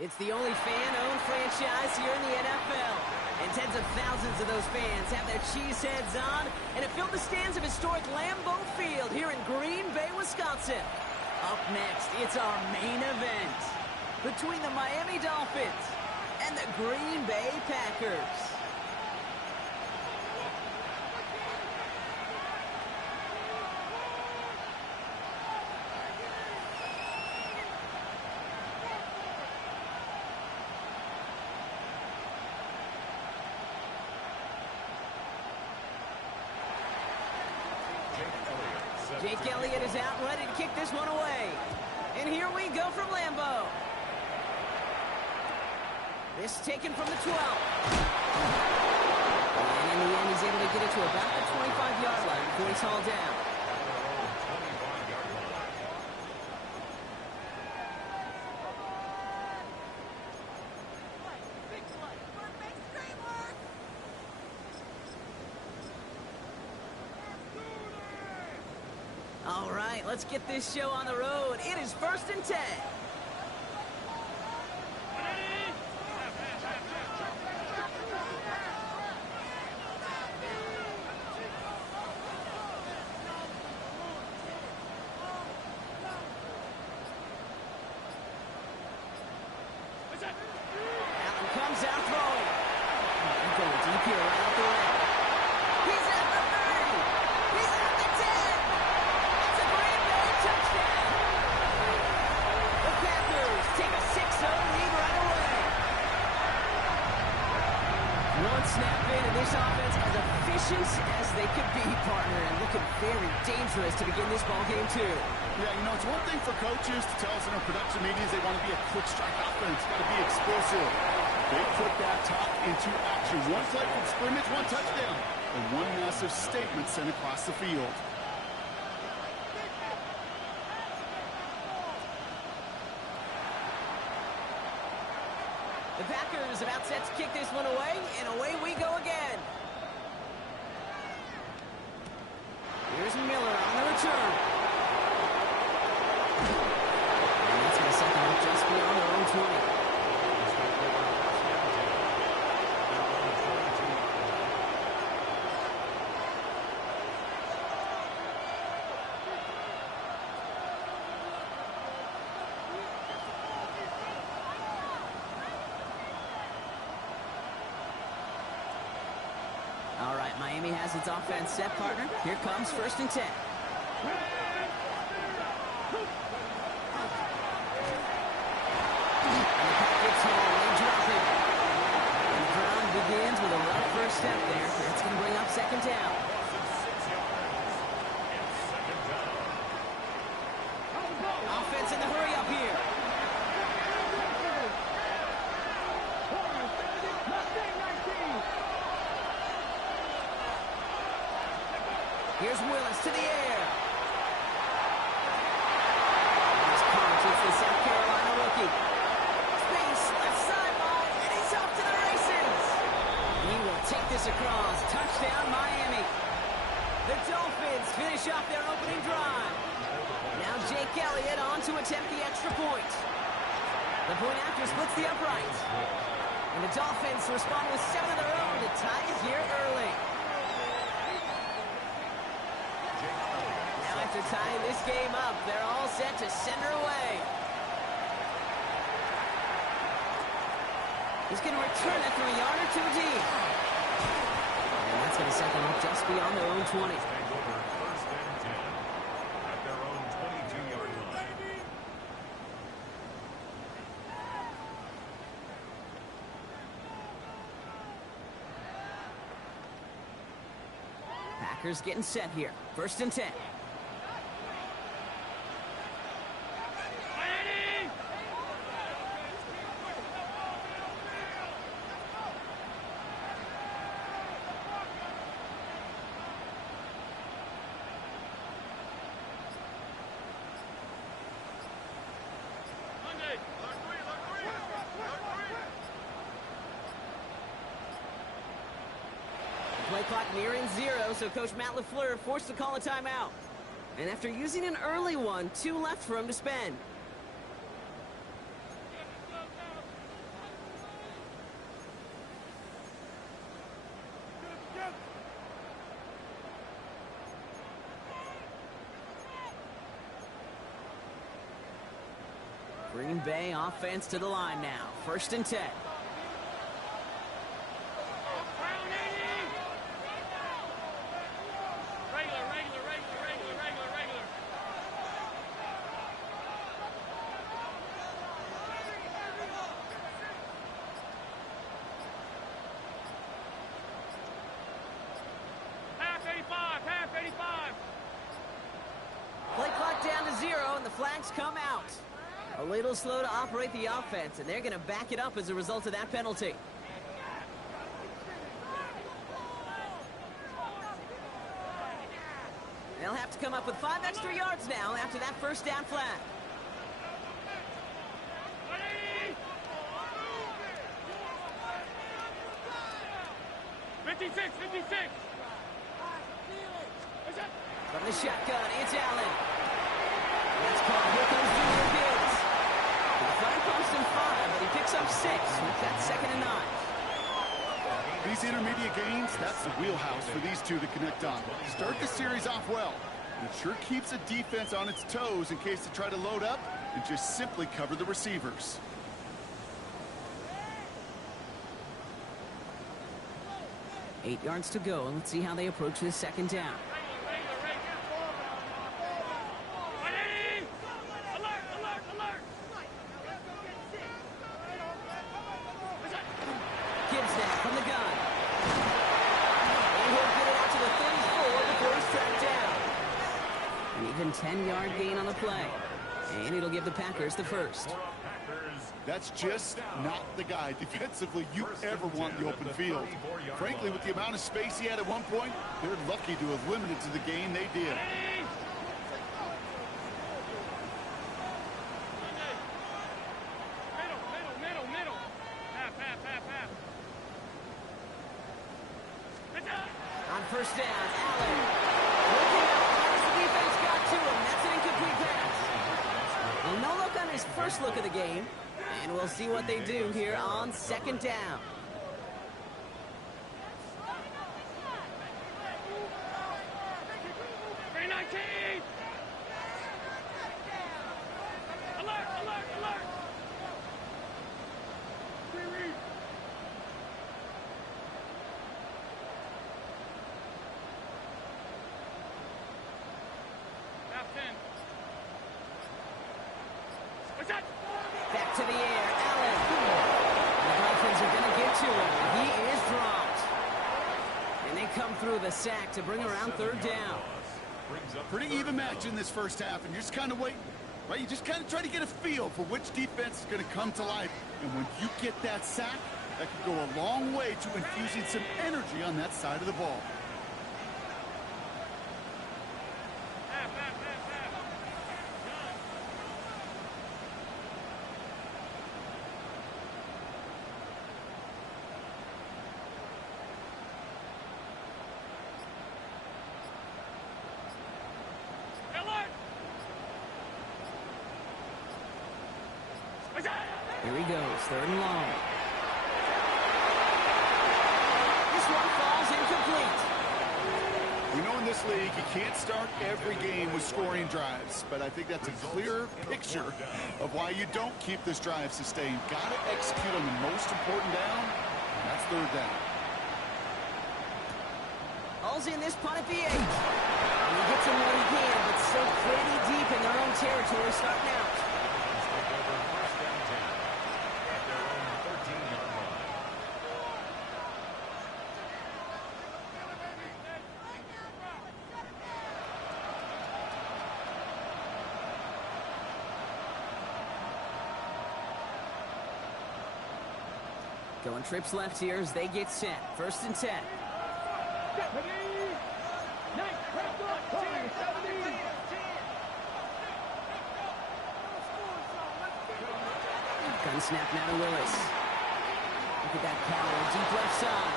It's the only fan-owned franchise here in the NFL. And tens of thousands of those fans have their cheeseheads on, and it filled the stands of historic Lambeau Field here in Green Bay, Wisconsin. Up next, it's our main event between the Miami Dolphins and the Green Bay Packers. Jake Elliott is out and ready to kick this one away. And here we go from Lambeau. This taken from the 12. And in the end, he's able to get it to about the 25-yard line before he's hauled down. All right, let's get this show on the road. It is 1st and 10. Allen comes out throwing. He's going deep here right up the way. He's at the 30. He's at the 10. It's a Green Bay touchdown. The Packers take a 6-0 lead right away. One snap in, and this offense as efficient as they could be, partner, and looking very dangerous to begin this ball game too. Yeah, you know, it's one thing for coaches to tell us in our production meetings they want to be a quick strike offense, got to be explosive. They put that talk into action. One play from scrimmage, one touchdown, and one massive statement sent across the field. The Packers about set to kick this one away, and away we go again. Here's Miller on the return. And that's going to set them up just beyond their own 20. All right, Miami has its offense set, partner. Here comes 1st and 10. And the ground begins with a rough first step there. That's going to bring up 2nd down. Offense in the hurry up here. Here's Willis to the air. This punch, it's the South Carolina rookie. Space, left sideline, and he's off to the races. He will take this across. Touchdown, Miami. The Dolphins finish off their opening drive. Now Jake Elliott on to attempt the extra point. The point after splits the uprights. And the Dolphins respond with 7 of their own to tie it here early. After tying this game up, they're all set to send her away. He's going to return it from a yard or two deep. And that's going to set them up just beyond their own 20. 1st and 10 at their own 22-yard line. Packers getting set here. 1st and 10. Play clock nearing 0, so Coach Matt LaFleur forced to call a timeout. And after using an early one, 2 left for him to spend. Green Bay offense to the line now. 1st and 10. Play clock down to 0, and the flags come out. A little slow to operate the offense, and they're going to back it up as a result of that penalty. They'll have to come up with 5 extra yards now after that 1st down flag. From the shotgun, it's Allen. That's called. Here comes Junior Gibbs. The flag post him 5, but he picks up 6 with that 2nd and 9. These intermediate gains, that's the wheelhouse for these two to connect on. Start the series off well. It sure keeps the defense on its toes in case they try to load up and just simply cover the receivers. Eight yards to go, and let's see how they approach this 2nd down. Gibbs now from the gun. And he'll get it out to the 34 before he's tracked down. An even 10-yard gain on the play. And it'll give the Packers the 1st. That's just not the guy defensively you ever want in the open field. Frankly, with the amount of space he had at one point, they're lucky to have limited to the gain they did. On 1st down, Allen. Looking out as the defense got to him. That's an incomplete pass. Well, no look on his first look of the game. And we'll see what they do here on 2nd down. Back to the air, Allen. The Dolphins are going to get to him. He is dropped. And they come through the sack to bring around 3rd down. Pretty even match in this 1st half, and you're just kind of waiting, right? You just kind of try to get a feel for which defense is going to come to life. And when you get that sack, that could go a long way to infusing some energy on that side of the ball. Here he goes, 3rd and long. This one falls incomplete. We know in this league you can't start every game with scoring drives, but I think that's a clear picture of why you don't keep this drive sustained. Got to execute on the most important down, and that's 3rd down. All's in this punt at the 8. And he gets him what he can, but still pretty deep in their own territory starting out. Going trips left here as they get set. 1st and 10. Gun snap now to Willis. Look at that power, deep left side.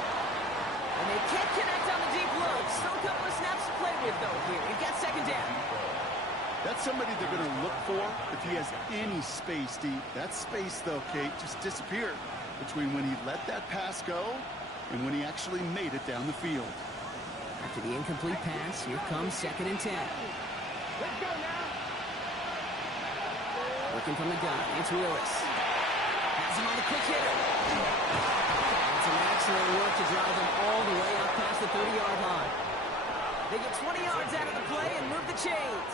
And they can't connect on the deep low. Still a couple of snaps to play with, though, here. You've got 2nd down. That's somebody they're going to look for if he has any space deep. That space, though, Kate, just disappeared between when he let that pass go and when he actually made it down the field. After the incomplete pass, here comes 2nd and 10. Let's go now. Looking from the gun. It's Willis. Has him on the quick hitter. And some excellent work to drive him all the way up past the 30-yard line. They get 20 yards out of the play and move the chains.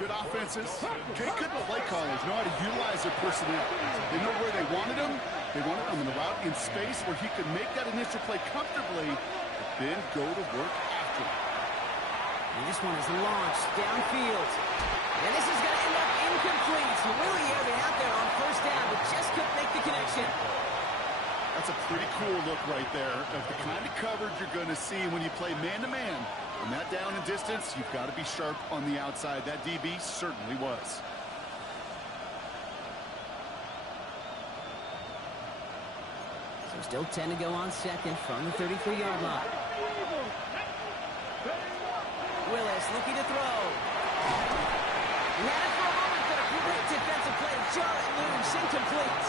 Good offenses. Okay, good play callers know how to utilize their personnel. They know where they wanted him. They wanted him in the route in space where he could make that initial play comfortably, but then go to work after it. And this one is launched downfield. And this is going to end up incomplete. Really aired it out there on first down, but just couldn't make the connection. That's a pretty cool look right there of the kind of coverage you're going to see when you play man-to-man. On that down and distance, you've got to be sharp on the outside. That DB certainly was. So still 10 to go on second from the 33-yard line. Willis looking to throw. He had it for a moment, but a great defensive play to jar it loose, incomplete.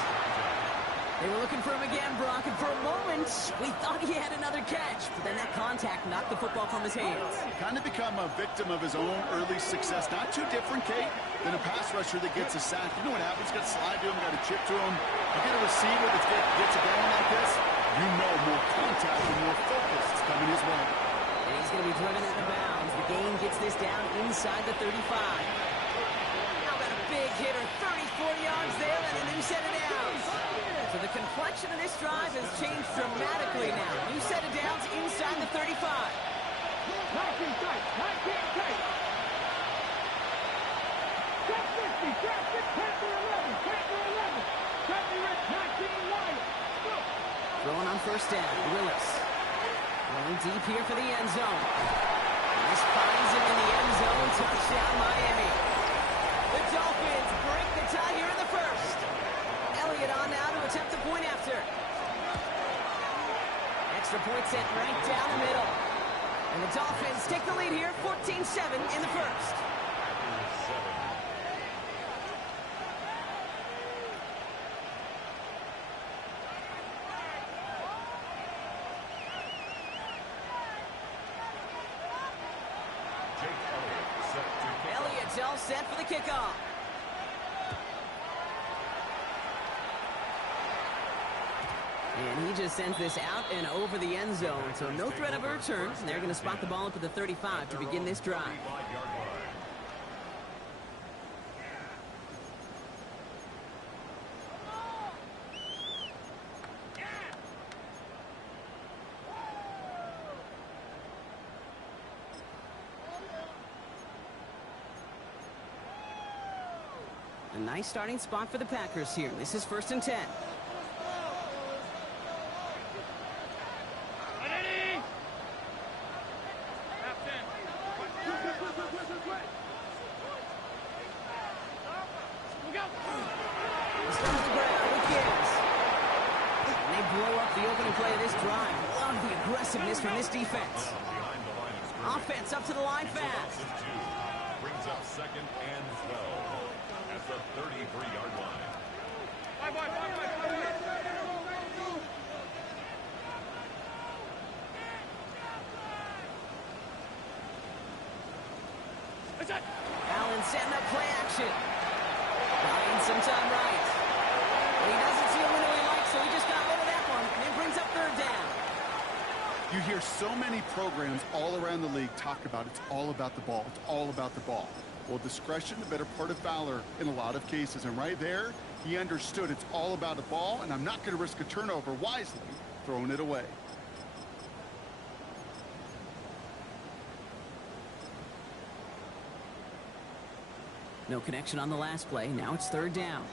They were looking for him again, Brock, and for a moment, we thought he had another catch, but then that contact knocked the football from his hands. Kind of become a victim of his own early success. Not too different, Kate, than a pass rusher that gets a sack. You know what happens? Got to slide to him, got to chip to him. You get a receiver that gets it going like this, you know more contact and more focus is coming his way. And he's going to be driven out of bounds. The game gets this down inside the 35. How about a big hitter, 34 yards there, and a new set of downs. So the complexion of this drive has changed dramatically now. New set of downs inside the 35. 19 tight, 19 tight. Check 50, check 50, 10 to 11, 10 to 11. Check me with 19 wide. Throwing on first down, Willis. Going deep here for the end zone. And this finds him in the end zone. Touchdown, Miami. The Dolphins break the tie here in the first. Elliott on now to attempt the point after. Extra point set right down the middle. And the Dolphins take the lead here, 14-7 in the first. Elliott's all set for the kickoff. And he just sends this out and over the end zone, so no threat of a return. And they're going to spot the ball up at the 35 to begin this drive. A nice starting spot for the Packers here. This is 1st and 10. From this defense. Offense up to the line fast. Brings up 2nd and 12 at the 33-yard line. Allen setting up play action. Buying some time right. Well, he doesn't see a window he likes, so he just got rid of that one. And it brings up 3rd down. You hear so many programs all around the league talk about it's all about the ball. It's all about the ball. Well, discretion, the better part of valor in a lot of cases. And right there, he understood it's all about the ball, and I'm not going to risk a turnover wisely, throwing it away. No connection on the last play. Now it's 3rd down.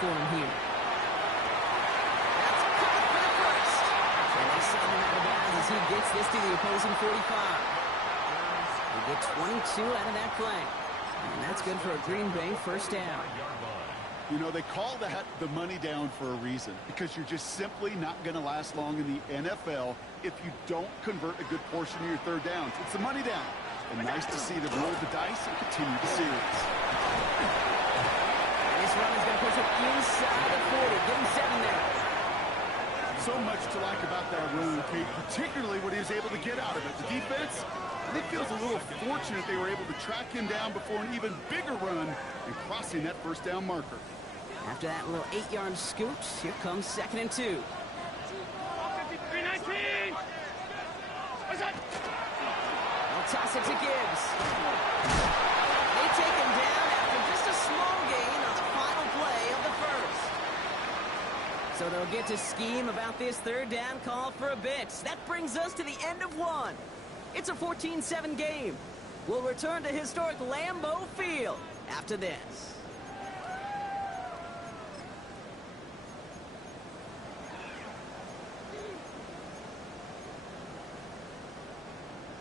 For him here. That's caught for the first. And they send him out of bounds as he gets this to the opposing 45. They get 22 out of that play. And that's good for a Green Bay 1st down. You know, they call that the money down for a reason, because you're just simply not going to last long in the NFL if you don't convert a good portion of your 3rd downs. It's the money down. And nice to see them roll the dice and continue the series. This run is going to push it inside the 40. Give him 7 there. So much to like about that run, Kate, particularly what he was able to get out of it. The defense, I think, feels a little fortunate they were able to track him down before an even bigger run and crossing that first down marker. After that little 8-yard scoot, here comes 2nd and 2. 319. What's that? They'll toss it to Gibbs. They take him down after just a small gain on the final play of the first. So they'll get to scheme about this 3rd down call for a bit. That brings us to the end of 1. It's a 14-7 game. We'll return to historic Lambeau Field after this.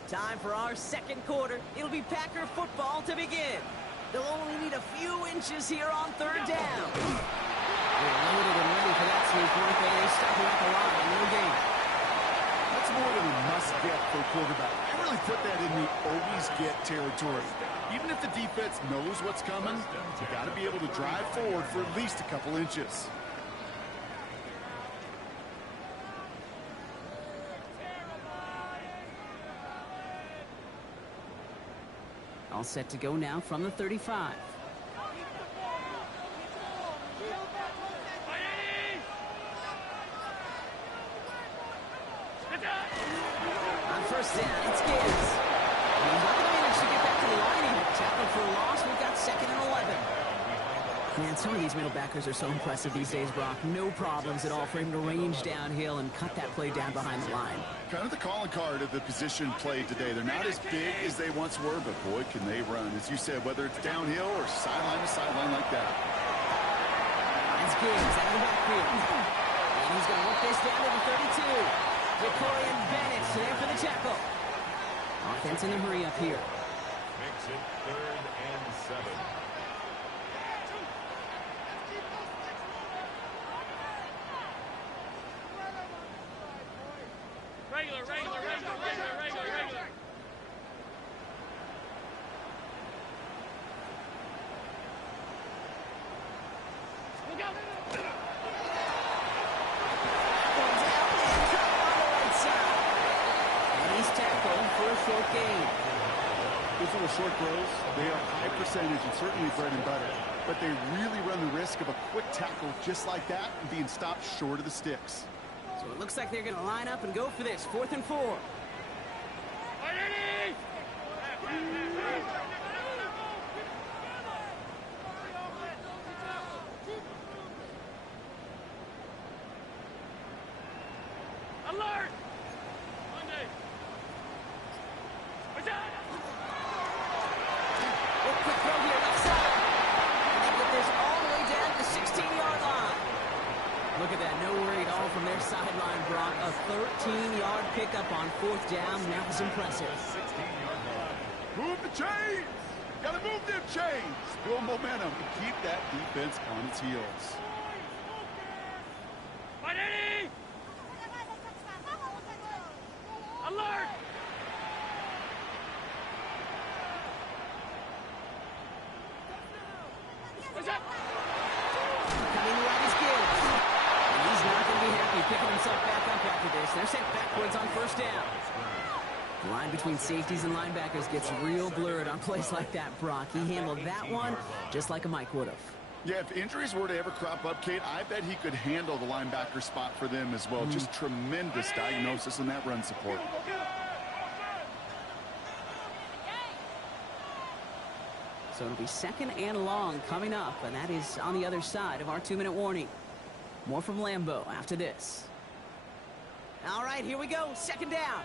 Time for our 2nd quarter. It'll be Packer football to begin. They'll only need a few inches here on 3rd down. They're loaded and ready for that sweep, weren't they? They stop him at the line. No gain. That's more than a must-get for a quarterback. I really put that in the always-get territory. Even if the defense knows what's coming, you got to be able to drive forward for at least a couple inches. All set to go now from the 35. On 1st down, it's Gibbs. He's not going to manage to get back to the line. He tackled for a loss. We've got 2nd and 11. Man, some of these middle backers are so impressive these days, Brock. No problems at all for him to range downhill and cut that play down behind the line. Kind of the calling card of the position played today. They're not as big as they once were, but boy, can they run. As you said, whether it's downhill or sideline to sideline like that. That's Gibbs out of the backfield. And he's going to work this down to the 32. Decorian Bennett there for the tackle. Offense in the hurry up here. Makes it 3rd and 7. Regular. Look out. Comes out and cut on the right side. And he's tackled for a short gain. Those little short throws, they are high percentage and certainly bread and butter. But they really run the risk of a quick tackle just like that and being stopped short of the sticks. So it looks like they're going to line up and go for this. 4th and 4. Alert! Quick throw here, left side. And they get this all the way down to the 16-yard line. Look at that, no worry at all from their sideline, Brock. A 13-yard pickup on 4th down. That was impressive. 16-yard line. Move the chains! Gotta move them chains! Build momentum and keep that defense on its heels. Alert! What's up? Coming right is Gibbs. And he's not going to be happy picking himself back up after this. They're sent backwards on 1st down. The line between safeties and linebackers gets real blurred on plays like that, Brock. He handled that one just like a Mike would have. Yeah, if injuries were to ever crop up, Kate, I bet he could handle the linebacker spot for them as well. Just tremendous diagnosis in that run support. So it'll be 2nd and long coming up, and that is on the other side of our 2-minute warning. More from Lambeau after this. All right, here we go. 2nd down.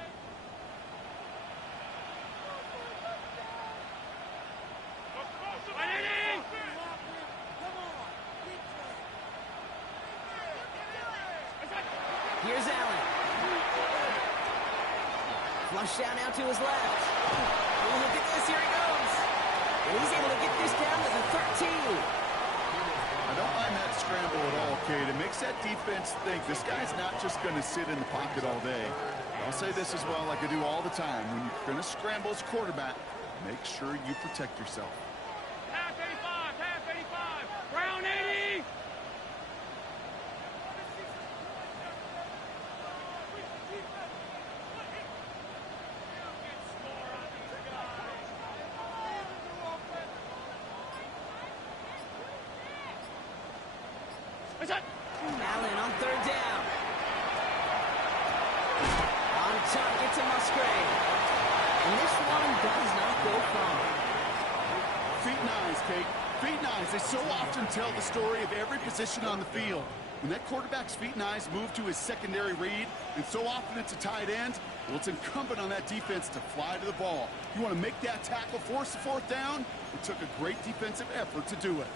Here's Allen. Flush down out to his left. Oh, look at this. Here he goes. And he's able to get this down to the 13. I don't mind that scramble at all, Kate. It makes that defense think this guy's not just going to sit in the pocket all day. I'll say this as well, like I do all the time. When you're going to scramble as quarterback, make sure you protect yourself. Now 35. Allen on third down. On target to Musgrave. And this one does not go far. Feet and eyes, Kate. Feet and eyes. They so often tell the story of every position on the field. When that quarterback's feet and eyes move to his secondary read, and so often it's a tight end, well, it's incumbent on that defense to fly to the ball. You want to make that tackle, force the fourth down? It took a great defensive effort to do it.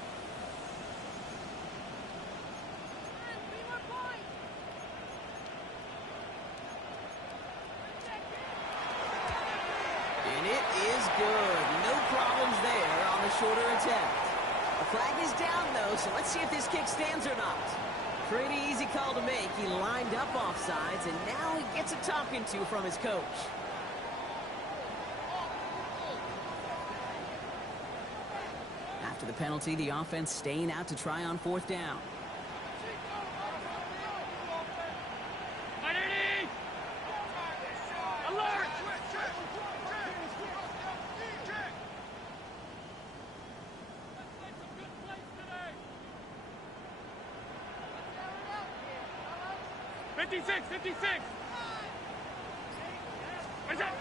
And it is good. No problems there on the shorter attempt. The flag is down, though, so let's see if this kick stands or not. Pretty easy call to make. He lined up offsides, and now he gets a talking to from his coach. After the penalty, the offense staying out to try on fourth down. Alert! 56, 56! Where's that?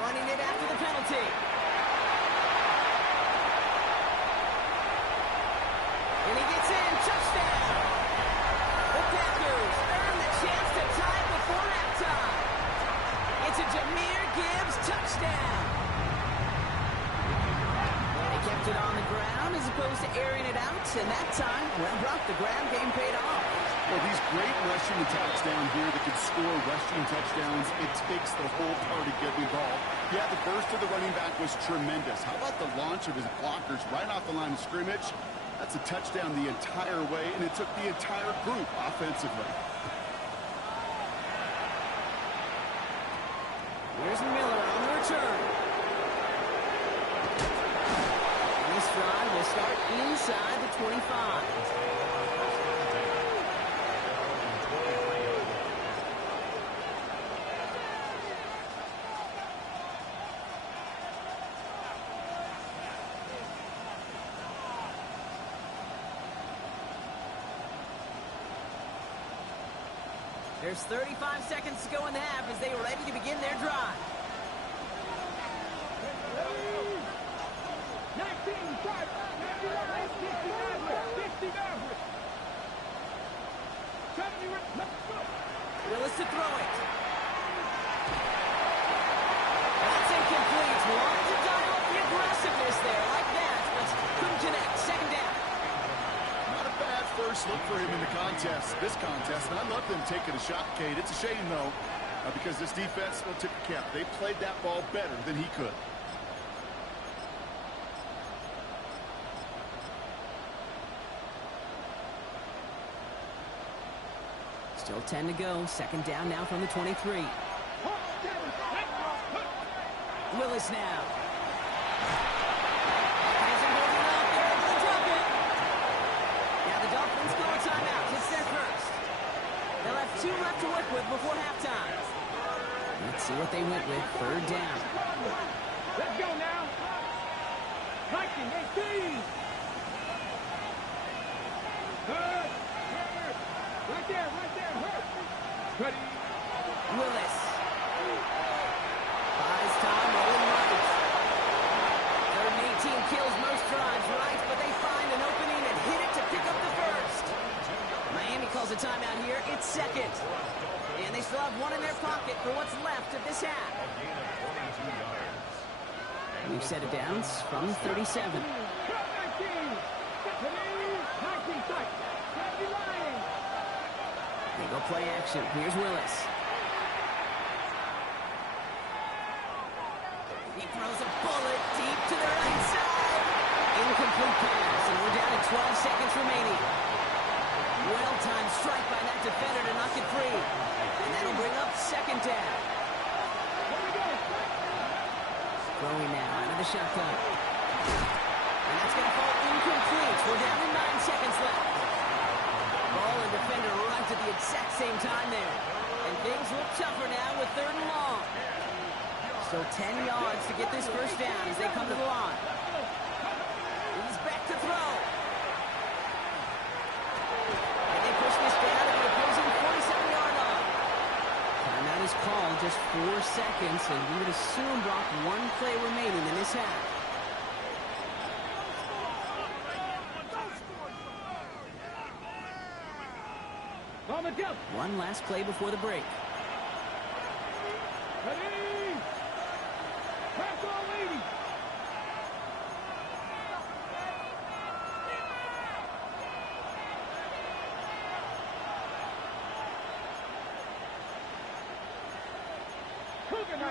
Running it after the penalty. And he gets in. Touchdown! The Packers earn the chance to tie it before halftime. It's a Jahmyr Gibbs touchdown. They kept it on the ground as opposed to airing it out, and that time, well, Brock, the ground game paid off. Well, these great rushing attacks down here that can score rushing touchdowns, it takes the whole party getting involved. Yeah, the burst of the running back was tremendous. How about the launch of his blockers right off the line of scrimmage? That's a touchdown the entire way, and it took the entire group offensively. Here's Miller on the return. And this drive will start inside the 25. There's 35 seconds to go in the half as they are ready to begin their drive. 19, 5, 99, 59, 70, let's go! Willis to throw it. That's incomplete. Wanted to dial up the aggressiveness there like that, but couldn't connect. Second down. Not a bad first look for him in the this contest, and I love them taking a shot, Kate. It's a shame, though, because this defense will tip the cap. They played that ball better than he could. Still 10 to go. Second down now from the 23. Willis now. Has him holding up. They're able to drop it. Now the Dolphins call a timeout. It's their first. They'll have 2 left to work with before halftime. Let's see what they went with. Third down. Let's go now. 19, 18. Right there, hurt. Ready. Willis. Buys time, rolling right. Third and 18 kills most drives right, but they find an opening and hit it to pick up the first. Miami calls a timeout here. It's second. And they still have one in their pocket for what's left of this half. We've set it down from 37. 19. 19 sight. They go play action. Here's Willis. He throws a bullet deep to the right side. Incomplete pass, and we're down to 12 seconds remaining. Well-timed strike by that defender to knock it free. And that'll bring up second down. Throwing now out of the shotgun. And that's going to fall incomplete. We're down to 9 seconds left. Ball and defender arrived at the exact same time there. And things look tougher now with third and long. Still 10 yards to get this first down as they come to the line. He's back to throw. was called just 4 seconds, and we would assume, Brock, 1 play remaining in this half. On the jump. One last play before the break. Ready. Pass all lady. Cougar 19.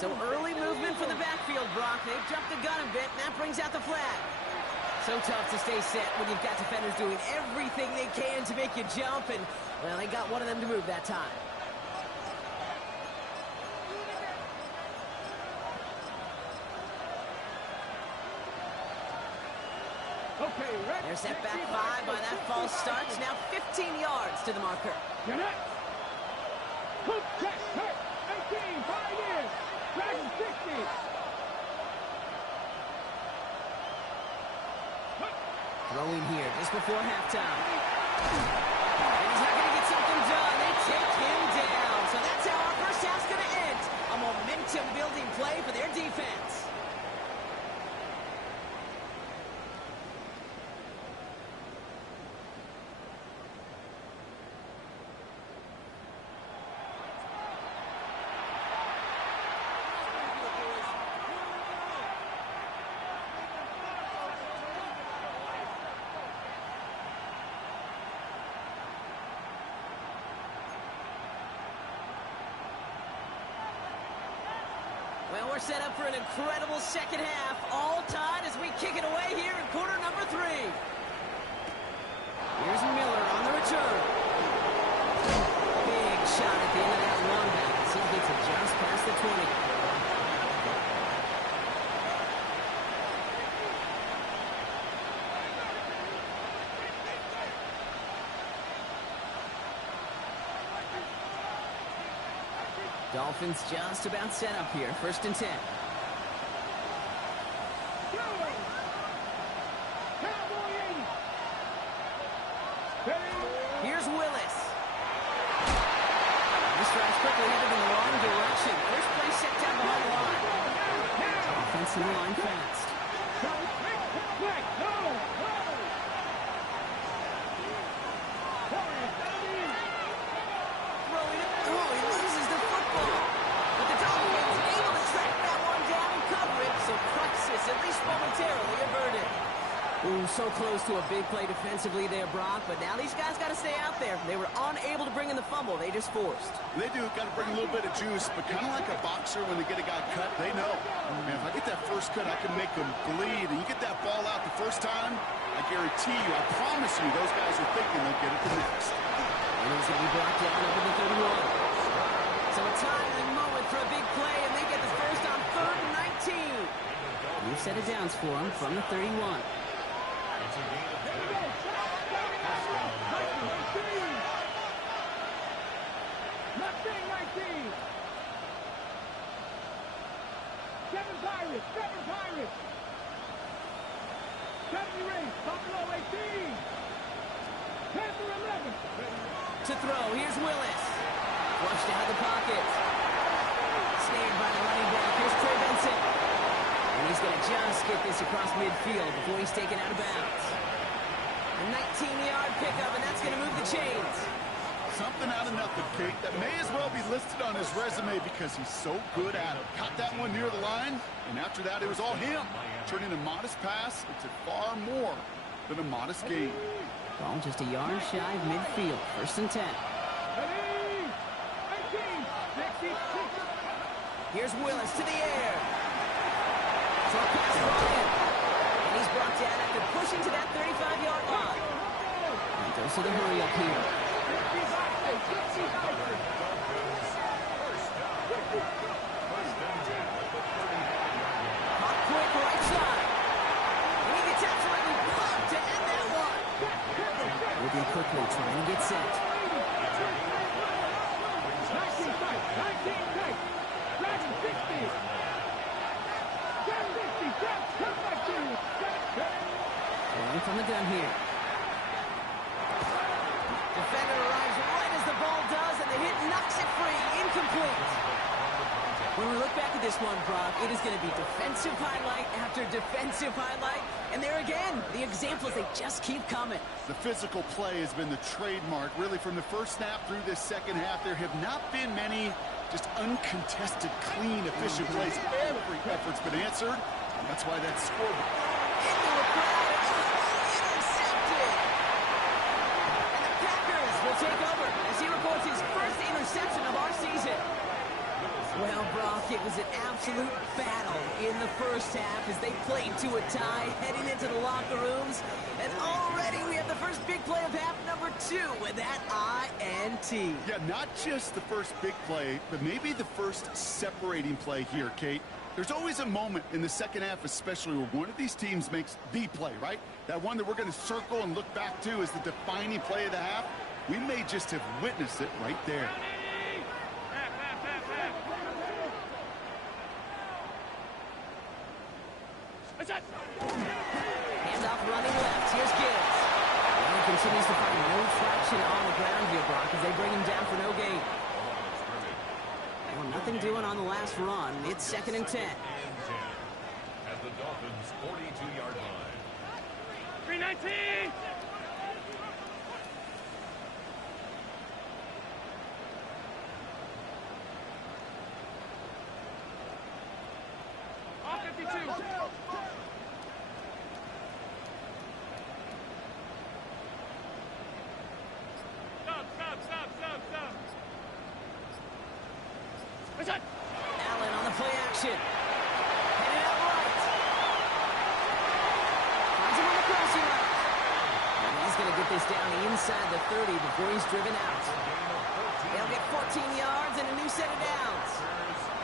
So early movement for the backfield, Brock. They've jumped the gun a bit, and that brings out the flag. So tough to stay set when you've got defenders doing everything they can to make you jump, and, well, they got one of them to move that time. Okay, They're set back 5 by that false start. Now 15 yards to the marker. You're next. Hook check. Hurt. 18. 5 years. Dragon 60. Throwing here just before halftime. And he's not going to get something done. They take him down. So that's how our first half's going to end. A momentum-building play for their defense. Well, we're set up for an incredible second half. All tied as we kick it away here in quarter number 3. Here's Miller on the return. Big shot at the end of that run back as he gets it just past the 20. Dolphins just about set up here. 1st and 10. Here's Willis. This drive's quickly headed in the wrong direction. First play set down behind the line. Offense in the line fast. Throwing it. Oh, he loses the football. But the Dolphins able to track that one down and cover it. So crisis, at least momentarily, averted. Ooh, so close to a big play defensively there, Brock. But now these guys got to stay out there. They were unable to bring in the fumble. They just forced. They do. Got to bring a little bit of juice. But kind of like a boxer when they get a guy cut, they know. Man, if I get that first cut, I can make them bleed. And you get that ball out the first time, I guarantee you, I promise you, those guys are thinking they'll get it the next. And he's going to be brought down over the 31. So a timely moment for a big play, and they get the first on 3rd and 19. New set of downs for them from the 31. Seven Pirates. 70 race. Buffalo 18. Panther 11. To throw, here's Willis. Flushed out of the pocket. Snared by the running back. Here's Trey Benson. And he's going to just get this across midfield before he's taken out of bounds. A 19-yard pickup, and that's going to move the chains. Something out of nothing, Kate. That may as well be listed on his resume because he's so good at it. Caught that one near the line, and after that, it was all him. Turning a modest pass into far more than a modest gain. Ball just a yard shy of midfield. 1st and 10. Here's Willis to the air. Short pass Ryan. And he's brought down after pushing to that 35-yard line. And goes to the hurry up here. Hot quick right side. And he gets absolutely pumped to end that one. Moving quickly, trying to get set. 19 tight. Dragon 60. 760. from the gun here. Defender arrives right as the ball does, and the hit knocks it free. Incomplete. When we look back at this one, Brock, it is going to be defensive highlight after defensive highlight. And there again, the examples, they just keep coming. The physical play has been the trademark, really, from the first snap through this second half. There have not been many just uncontested, clean, efficient plays. Every effort's been answered, and that's why that scoreboard. Into a crowd, intercepted. And the Packers will take over as he records his first interception of our season. Well, Brock, it was an absolute battle in the first half as they played to a tie, heading into the locker rooms. And already we have the first big play of half number 2 with that INT. Yeah, not just the first big play, but maybe the first separating play here, Kate. There's always a moment in the second half, especially where one of these teams makes the play, right? That one that we're going to circle and look back to as the defining play of the half. We may just have witnessed it right there. Handoff running left. Here's Gibbs. And he continues to find no traction on the ground here, Brock, as they bring him down for no gain. Well, nothing doing on the last run. It's 2nd and 10. At the Dolphins' 42-yard line. 319! Off 52! Stop! Allen on the play action. Headed out right. Finds him on the crossing right. And he's going to get this down inside the 30 before he's driven out. They'll get 14 yards and a new set of downs.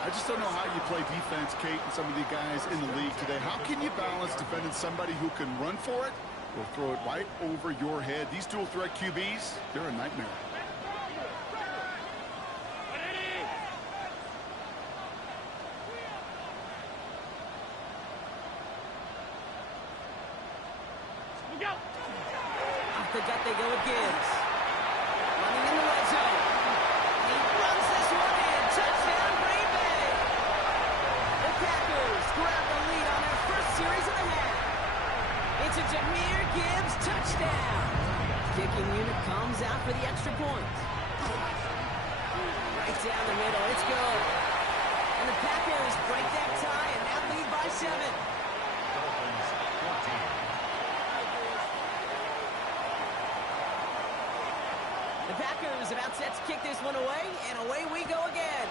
I just don't know how you play defense, Kate, and some of the guys in the league today. How can you balance defending somebody who can run for it or throw it right over your head? These dual threat QBs, they're a nightmare. Off the gut they go with Gibbs. Running in the red zone. He runs this one in. Touchdown, Green Bay. The Packers grab the lead on their first series of the half. It's a Jahmyr Gibbs touchdown. Kicking unit comes out for the extra point. Right down the middle. It's good. And the Packers break that tie and now lead by 7. Dolphins 14. The Packers about set to kick this one away, and away we go again.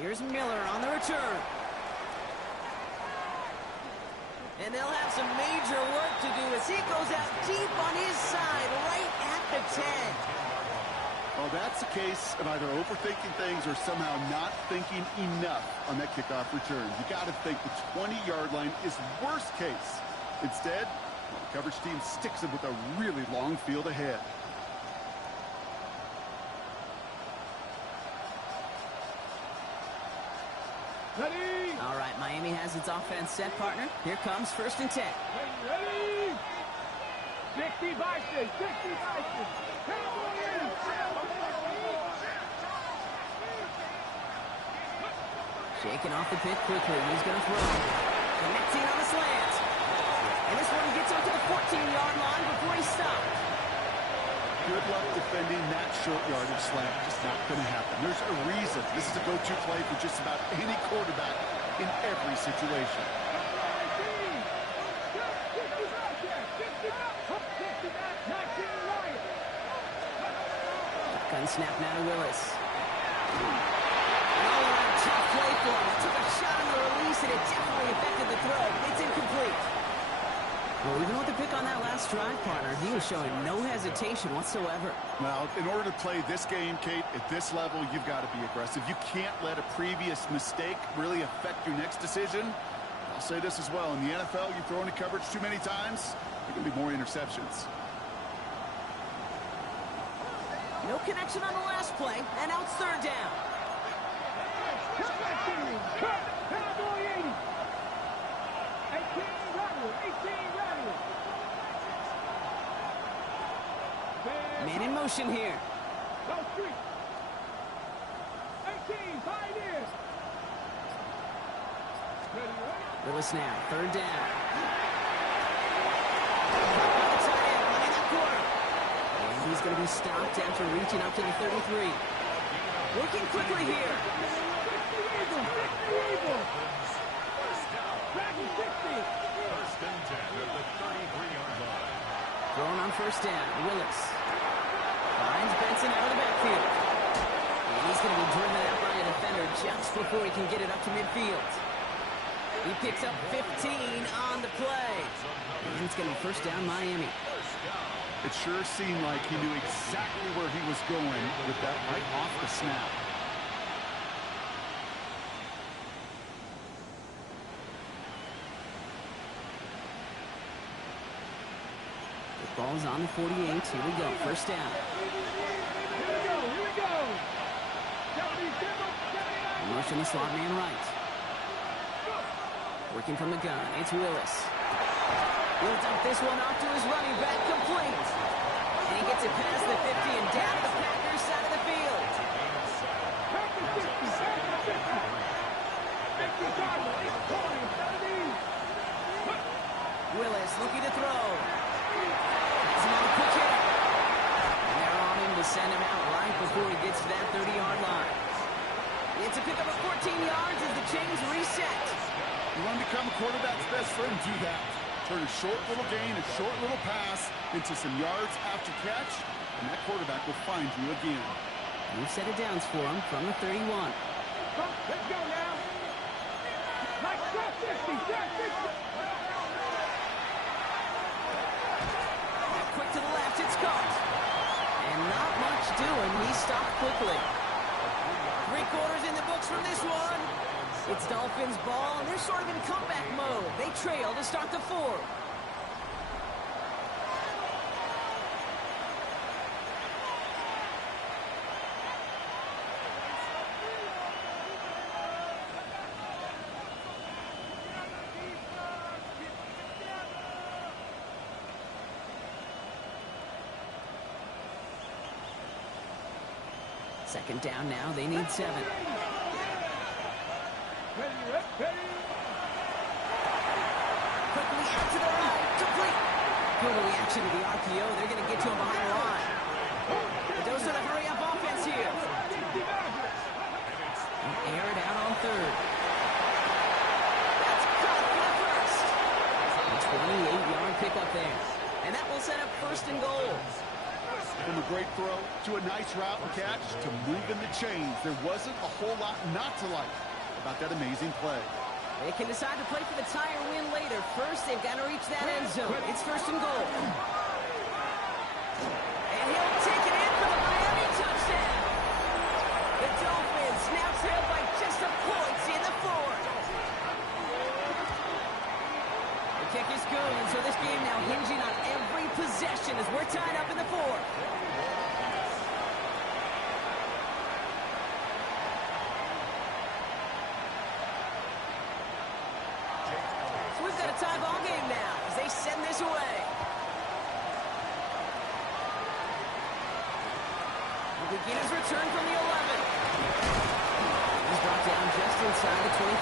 Here's Miller on the return. And they'll have some major work to do as he goes out deep on his side, right at the 10. Well, that's a case of either overthinking things or somehow not thinking enough on that kickoff return. You got to think the 20-yard line is worst case. Instead, the coverage team sticks him with a really long field ahead. Ready! All right, Miami has its offense set, partner. Here comes 1st and 10. Ready! 60 Vikings! 60 Vikings! Shaking off the pick quickly. He's going to throw. Connecting on the slant. And this one gets up to the 14-yard line before he stopped. Good luck defending that short yardage slant. Just not going to happen. There's a reason. This is a go-to play for just about any quarterback in every situation. Gun snap now to Willis. And all around tough play for him. Took a shot on the release, and it definitely affected the throw. It's incomplete. Well, even with the pick on that last drive, partner, he was showing no hesitation whatsoever. Well, in order to play this game, Kate, at this level, you've got to be aggressive. You can't let a previous mistake really affect your next decision. I'll say this as well. In the NFL, you throw into coverage too many times, there can be more interceptions. No connection on the last play, and now it's 3rd down. Cowboy 80! motion here. Go street. 18, Pioneers. Ready, ready. Willis now, third down. Tight end, running that corner. And he's going to be stopped after reaching up to the 33. Working quickly here. 50 Eagles. Dragon 60. First and 10 at the 33-yard line. Throwing on first down, Willis. Finds Benson out of the backfield. And he's going to be driven out by a defender just before he can get it up to midfield. He picks up 15 on the play. And it's going to be first down, Miami. It sure seemed like he knew exactly where he was going with that right off the snap. The ball's on the 48. Here we go. First down. Here we go. Motion the slot man right. Working from the gun. It's Willis. He'll dump this one off to his running back. Complete. And he gets it past the 50 and down the Packers side of the field. Willis looking to throw. Has him on a quick hitter. And they're on him to send him out right before he gets to that 30-yard line. It's a pickup of 14 yards as the chains reset. You want to become a quarterback's best friend? Do that. Turn a short little gain, a short little pass into some yards after catch, and that quarterback will find you again. New set of downs for him from the 31. Let's go now. Like 50. Quick to the left, it's caught. And not much doing. He stopped quickly. 3 quarters in the books from this one. It's Dolphins ball, and they're sort of in comeback mode. They trail to start the 4th. Second down now. They need 7. Ready. Quickly out to the right. Complete. Good reaction to the RPO. They're going to get to him behind the line. The Dose with a hurry-up offense here. And air it out on third. That's caught for the first. A 28-yard pickup there. And that will set up first and goal. From a great throw to a nice route and catch to moving the chains, there wasn't a whole lot not to like about that amazing play. They can decide to play for the tie or win later. First, they've got to reach that end zone. It's first and goal. And he'll take it in for the Miami touchdown. The Dolphins now trail by just a point in the 4th. The kick is good, and so this game now hinging on every possession as we're tied up in the 4th. Tie ball game now as they send this away. The beginner's return from the 11. He's brought down just inside the 25.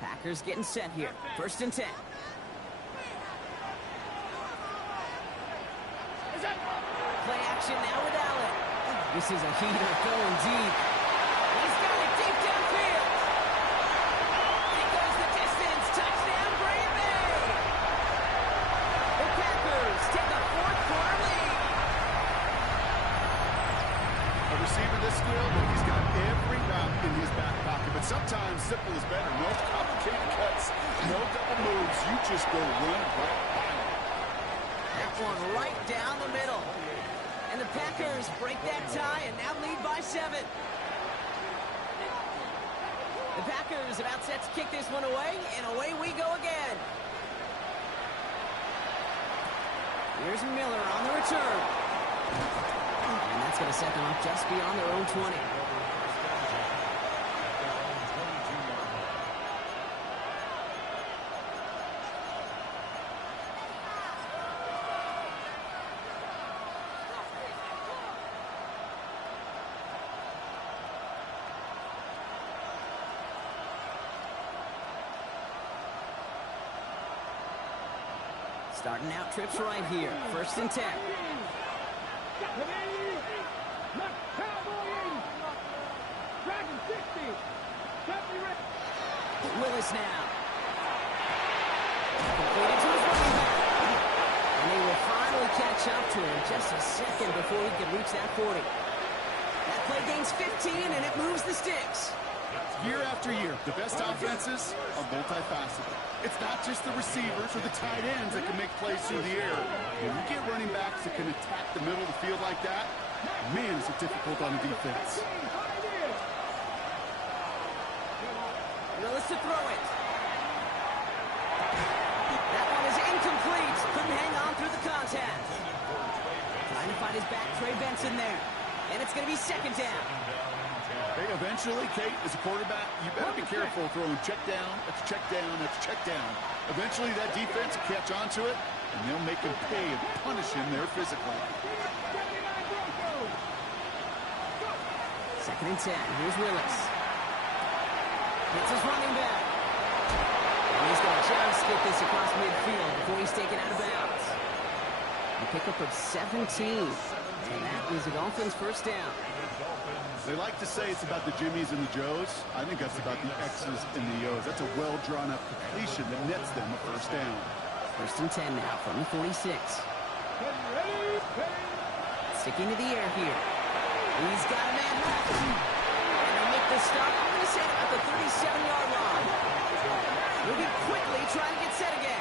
Packers getting set here. First and 10. Play action now with Allen. This is a heater going deep. He's got it deep downfield. It goes the distance. Touchdown, Green Bay. The Packers take a 4th quarter lead. A receiver this skilled, and he's got every route in his back pocket. But sometimes simple is better. No complicated cuts, no double moves. You just go run right by him. That one right down the middle. And the Packers break that tie and now lead by 7. The Packers about set to kick this one away, and away we go again. Here's Miller on the return. And that's going to set them up just beyond their own 20. Starting out trips right here. 1st and 10. Willis now. Completed to his running back. And they will finally catch up to him just a second before he can reach that 40. That play gains 15, and it moves the sticks. Year after year, the best offenses are multifaceted. It's not just the receivers or the tight ends that can make plays through the air. When you get running backs that can attack the middle of the field like that, man, is it difficult on the defense. Willis to throw it. That one is incomplete. Couldn't hang on through the contact. Trying to find his back, Trey Benson there. And it's going to be 2nd down. Hey, eventually, Kate, as a quarterback, you better be careful throwing check down, that's check down, that's check down. Eventually, that defense will catch on to it, and they'll make him pay and punish him there physically. 2nd and 10. Here's Willis. Hits his running back. And he's going to just get this across midfield before he's taken out of bounds. A pickup of 17. And that is the Dolphins' 1st down. They like to say it's about the Jimmies and the Joes. I think that's about the X's and the O's. That's a well-drawn-up completion that nets them a 1st down. 1st and 10 now from the 46. Sticking to the air here. He's got a man left. And they make the stop. I'm going to say about the 37-yard line. Moving quickly, trying to get set again.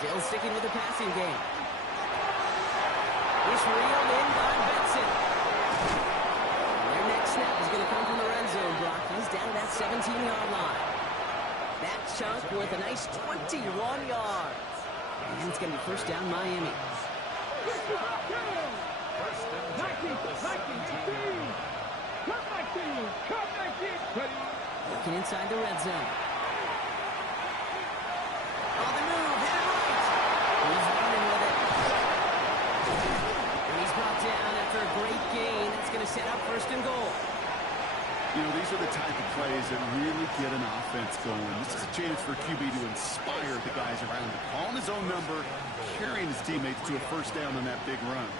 Still sticking with the passing game. This reeled in by Benson. Their next snap is going to come from the red zone, Brock. He's down to that 17-yard line. That chunk worth a nice 21 yards. And it's going to be 1st down, Miami. Looking inside the red zone. On the move, hit it right. He's running with it. And he's brought down after a great gain. That's going to set up 1st and goal. You know, these are the type of plays that really get an offense going. This is a chance for QB to inspire the guys around him. Calling his own number, carrying his teammates to a 1st down on that big run.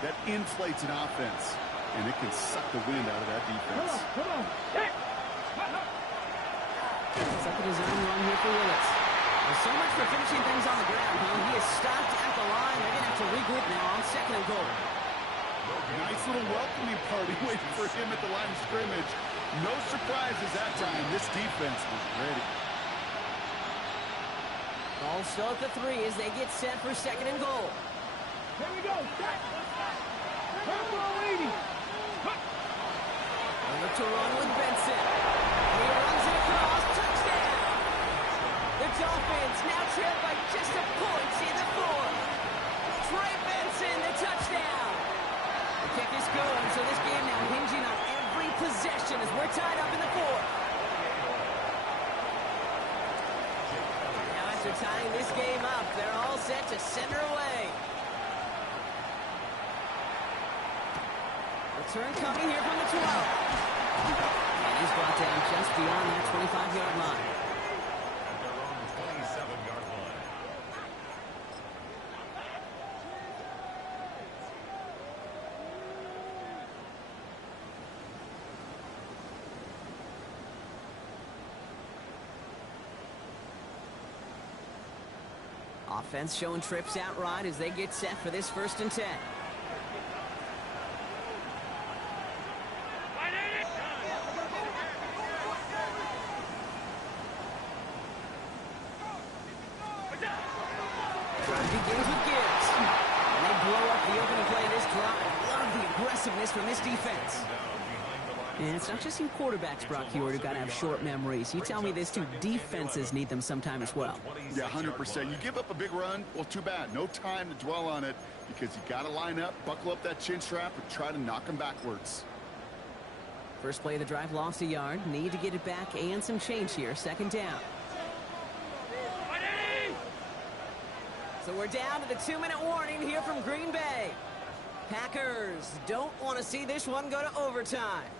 That inflates an offense, and it can suck the wind out of that defense. Come on. Second design run here for Willis. There's so much for finishing things on the ground, huh? He is stopped at the line. They're going to have to regroup now on 2nd and goal. Nice little welcoming party waiting for him at the line of scrimmage. No surprises that time. This defense was ready. Ball still at the 3 as they get set for 2nd and goal. Here we go. They look to run with Benson. He runs it across. Touchdown! The Dolphins now trailed by just a point in the 4th. Trey Benson, the touchdown. The kick is going, so this game now hinging on every possession as we're tied up in the 4th. Now after tying this game up, they're all set to send her away. Return coming here from the 12. And he's brought down just beyond that 25-yard line. At their own 27-yard line. Offense showing trips out right as they get set for this 1st and 10. Drive begins with Gibbs. And they blow up the opening play of this drive. Love the aggressiveness from this defense. And it's not just you quarterbacks, Brock Hewitt, who got to have short memories. You tell me this too, defenses need them sometime as well. Yeah, 100%. You give up a big run, well, too bad. No time to dwell on it because you got to line up, buckle up that chin strap, and try to knock them backwards. First play of the drive, lost a yard. Need to get it back and some change here. 2nd down. So we're down to the 2-minute warning here from Green Bay. Packers don't want to see this one go to overtime.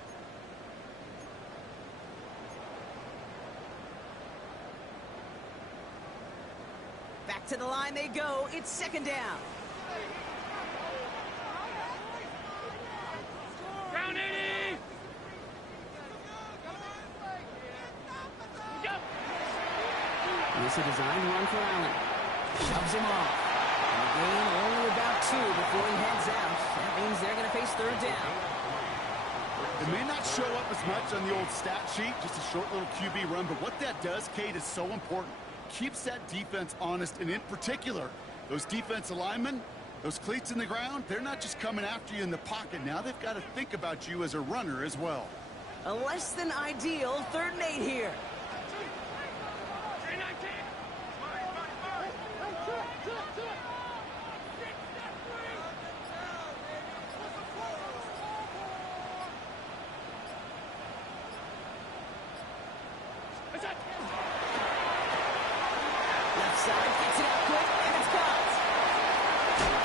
Back to the line they go. It's second down. Down 80! This is a designed run for Allen. Shoves him off. And the gain only about 2 before he heads out. That means they're going to face third down. It may not show up as much on the old stat sheet, just a short little QB run, but what that does, Kate, is so important. Keeps that defense honest, and in particular, those defense linemen, those cleats in the ground, they're not just coming after you in the pocket. Now they've got to think about you as a runner as well. A less than ideal 3rd and 8 here. Left side gets it out quick, and it's caught.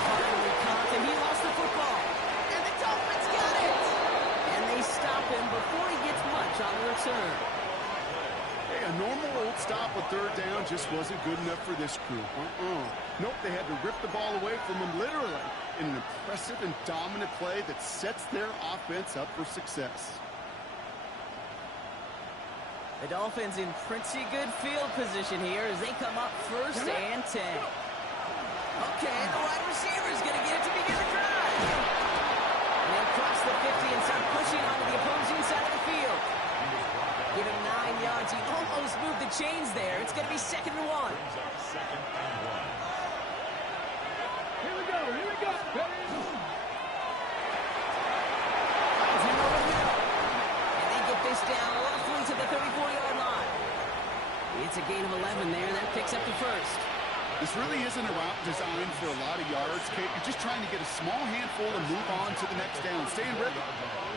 Hardly caught, and he lost the football. And the Dolphins got it! And they stop him before he gets much on the return. Hey, a normal old stop with 3rd down just wasn't good enough for this crew. Nope, they had to rip the ball away from him literally in an impressive and dominant play that sets their offense up for success. The Dolphins in pretty good field position here as they come up 1st and 10. Okay, the wide receiver is going to get it to begin the drive. And they'll cross the 50 and start pushing onto the opposing side of the field. Give him 9 yards. He almost moved the chains there. It's going to be 2nd and 1. Here we go, here we go. And they get this down roughly to the 34-yard line. It's a gain of 11 there. That picks up the 1st. This really isn't a route designed for a lot of yards, Kate. You're just trying to get a small handful and move on to the next down. Stay in rhythm.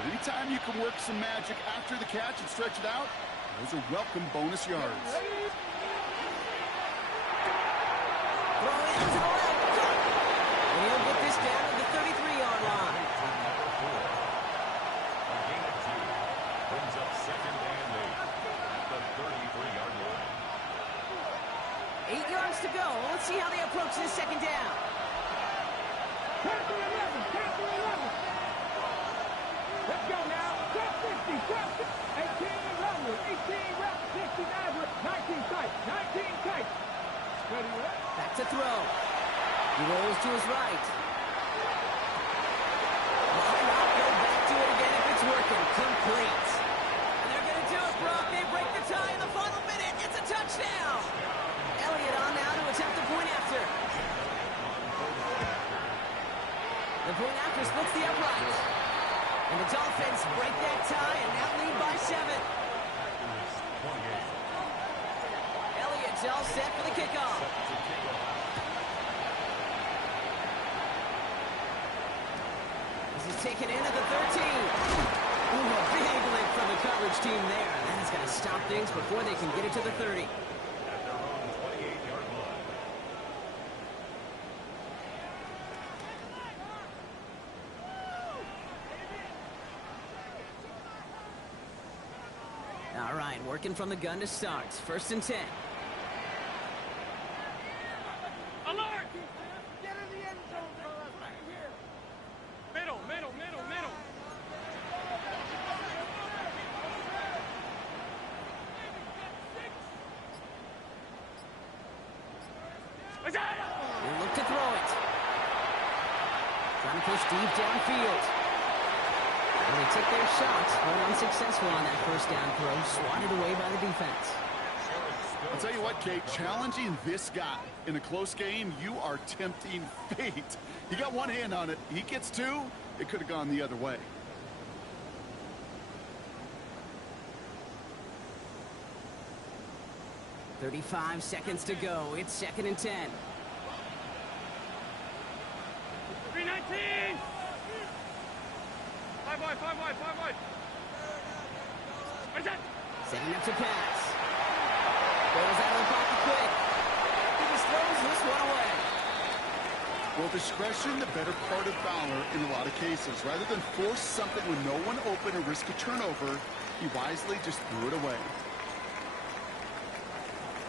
Anytime you can work some magic after the catch and stretch it out, those are welcome bonus yards. Throw it into the left. And he'll get this down to the 33-yard line. Brings up 2nd and 8 at the 33-yard line. 8 yards to go. Let's see how they approach this 2nd down. Count to 11, count to 11. Let's go now. Top 50, top 50. 18 Rumble, 18 Rumble, 69 19 tight, 19 tight. Ready, right? Back to throw. He rolls to his right. Why not go back to it again if it's working? Complete. And they're going to do it, Brock. They break the tie in the final minute. It's a touchdown. Elliott on now to attempt the point after. The point after splits the upright. And the Dolphins break that tie and now lead by 7. Elliott's all set for the kickoff. This is taken in at the 13. Ooh, a big lick from the coverage team there. That is going to stop things before they can get it to the 30. All right, working from the gun to start. 1st and 10. Alert! Get in the end zone, fellas, right here. Middle, middle, middle, middle. They look to throw it. Trying to push deep downfield. And they take their shots, but unsuccessful on that 1st down throw, swatted away by the defense. I'll tell you what, Kate, challenging this guy in a close game, you are tempting fate. He got one hand on it. He gets 2. It could have gone the other way. .35 seconds to go. It's 2nd and 10. 319! 5 wide, 5 wide, 5 wide. Setting up to pass. Goes out of the pocket quick. He just throws this one away. Well, discretion, the better part of valor in a lot of cases. Rather than force something with no one open and risk a turnover, he wisely just threw it away.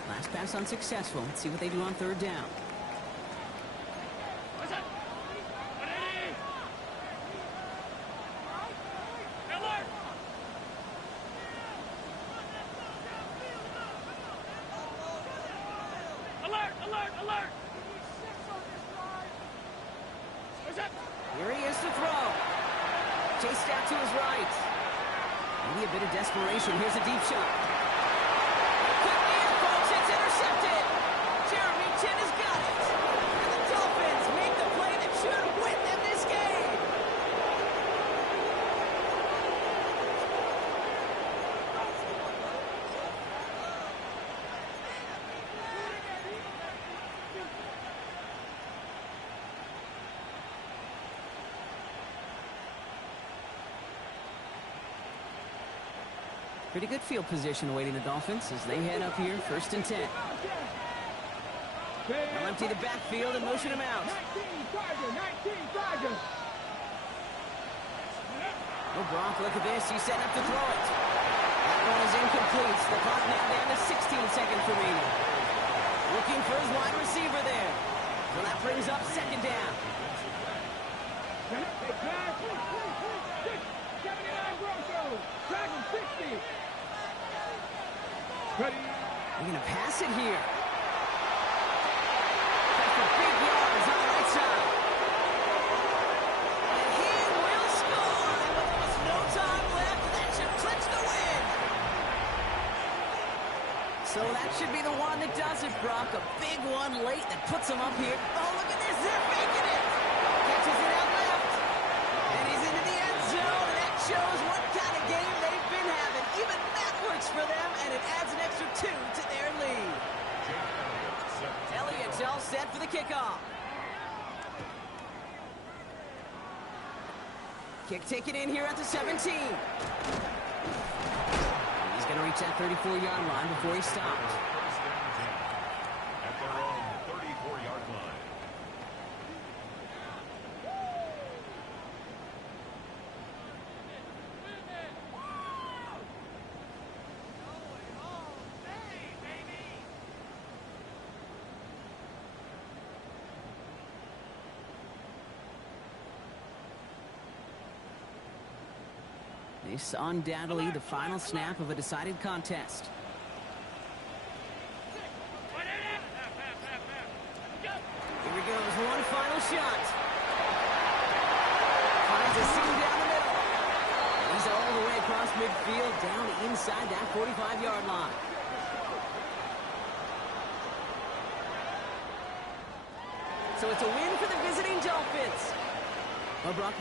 Last pass unsuccessful. Let's see what they do on third down. Here he is to throw. Chased out to his right. Maybe a bit of desperation. Here's a deep shot. Could be it, folks. It's intercepted. Jeremy Chin has got it. And the Dolphins make the play that should win them this game. Pretty good field position awaiting the Dolphins as they head up here, 1st and 10. They'll empty the backfield and motion him out. Oh, Brock, look at this. He's setting up to throw it. That one is incomplete. The clock now down to 16 seconds remaining. Looking for his wide receiver there. So that brings up 2nd down. They're going to pass it here. That's for big yards on the right side. And he will score. And with almost no time left, that should clinch the win. So that should be the one that does it, Brock. A big one late that puts him up here. Oh, look at this. They're making it. Catches it out left. And he's into the end zone. And that shows what kind of game they've been having. Even that works for them, and it adds an extra 2 to their lead. Elliott's all set for the kickoff. Kick taken in here at the 17. And he's going to reach that 34-yard line before he stops. At their own 34-yard line. This undoubtedly the final snap of a decided contest. Here he goes, one final shot. Finds a seam down the middle. He's all the way across midfield, down inside that 45-yard line. So it's a win for the visiting Dolphins. Well, Brock,